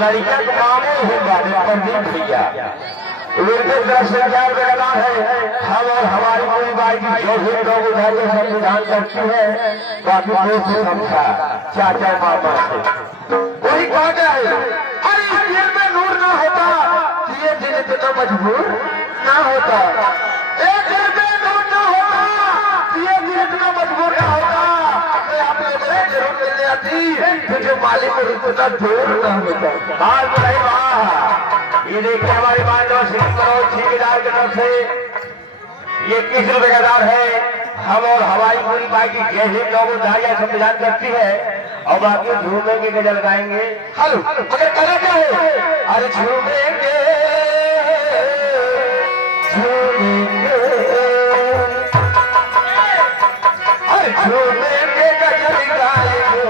लड़का के मामू होगा पंडित भैया उनके तरफ से क्या बेगना है। हम और हमारी पूरी बाई की जो भी लोग उधर के संविधान करती है बाकी दोस्त समझा चाचा मामा से वही कहते हैं। अरे इस दिल में नूर ना होता ये दिल इतना मजबूर ना होता, एक दिल में नूर ना होता ये दिल इतना मजबूर ना होता। मैं आपने बड़े जरूर मिलने आती तुझे मालिक को इतना दूर ना होता। बात बताइए वाह ये देखिए हमारे मानव श्री मनोज ठेकेदार की तरफ से ये 21 रुपए का दाम है। हम और हमारी पूरी पार्टी की जय हिंद लोगों धारिया संविधान करती है और बाकी झूमेंगे गजल गाएंगे। हेलो अगर कहना क्या है अरे झूमेंगे झूमेंगे अरे झूमेंगे गजल गाएंगे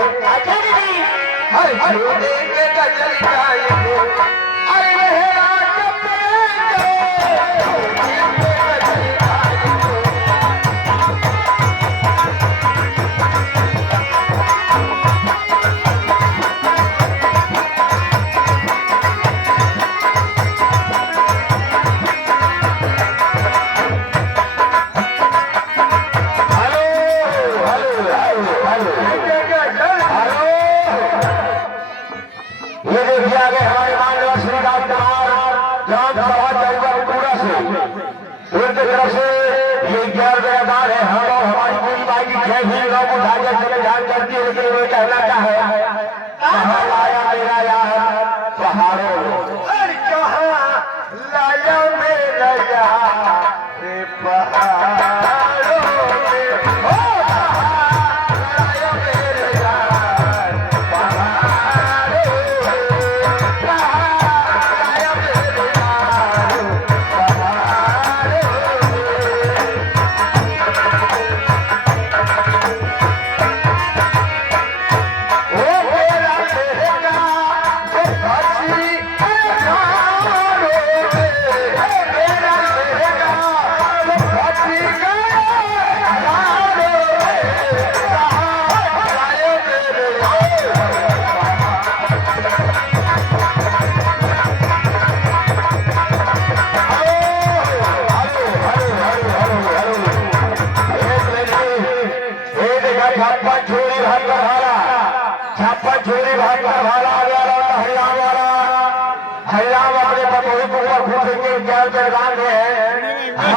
अरे झूमेंगे गजल गाएंगे।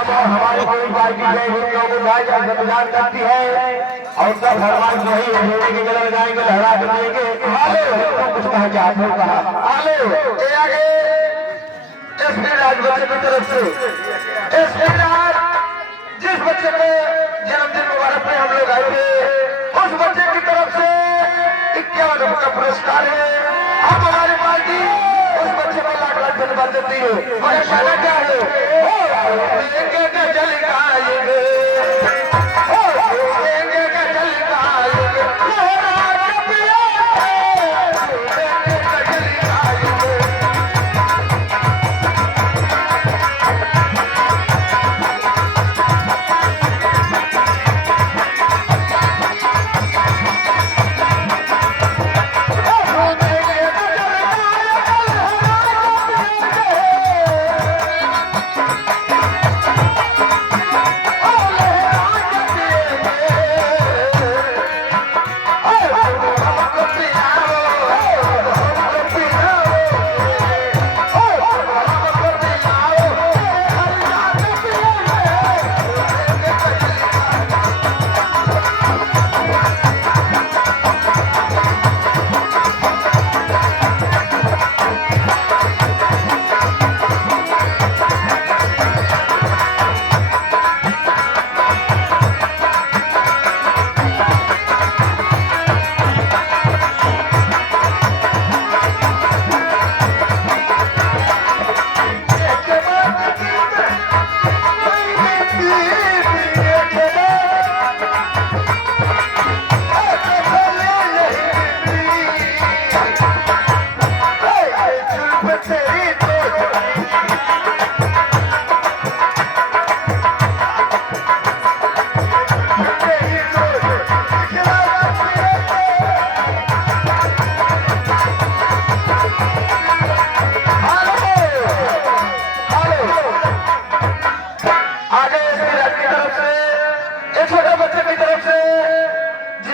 हमारी कोई पार्टी संविधान करती है और तब भगवान वही हिंदी के गले लगाएंगे लहरा देंगे। कुछ कहा चाहते हो कहा आगे एसपी राज बच्चे की तरफ से एसपी राज जिस बच्चे को जन्मदिन मुबारक में हम लोग आए थे उस बच्चे की तरफ से 51 रुपये का पुरस्कार है। अब हमारी पार्टी उस बच्चे को लाख लाख धन्यवाद देती है। मगर कहना क्या है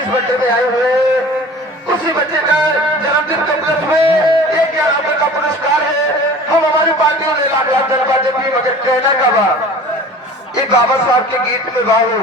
जिस बच्चे में आए हुए उसी बच्चे का जन्मदिन के उपलक्ष्य में 11 रुपए का पुरस्कार है। हम हमारी पार्टियों ने लाख लाख जनता जबकि मगर कहना का बा ये बाबा साहब के गीत में बाबू